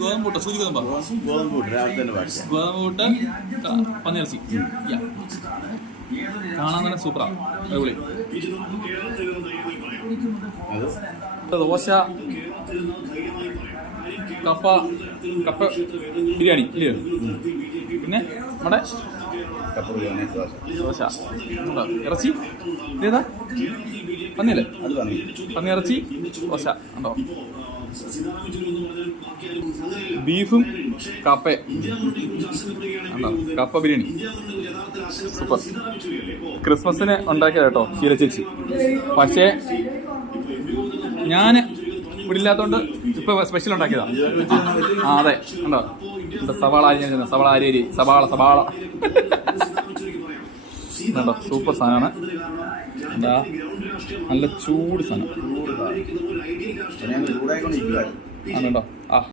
ഗോതമ്പൂട്ട സൂചി ഗോതമ്പൂട്ട് രാവിലെ തന്നെ ഗോതമ്പൂട്ട് പന്നിയിറച്ചി കാണാൻ തന്നെ സൂപ്പറാ അടിപൊളി. ദോശ, കപ്പ ബിരിയാണി ഇല്ലയോ? പിന്നെ നമ്മുടെ ദോശ, ഇറച്ചി ഇതേതാ? പന്നിയല്ലേ? പന്നിയിറച്ചി ദോശ ഉണ്ടോ? ബീഫും കപ്പ ഉണ്ടോ? കപ്പ ബിരിയാണി സൂപ്പർ. ക്രിസ്മസിന് ഉണ്ടാക്കിയത് കേട്ടോ ശീല ചേച്ചി. പക്ഷേ ഞാൻ ഇവിടെ ഇല്ലാത്തതുകൊണ്ട് ഇപ്പൊ സ്പെഷ്യൽ ഉണ്ടാക്കിയതാ. അതെ ഉണ്ടോ? സവാള അരി, സവാള ഉണ്ടോ? സൂപ്പർ സാധനമാണ്. എന്താ നല്ല ചൂട് സാധനം ആണുണ്ടോ?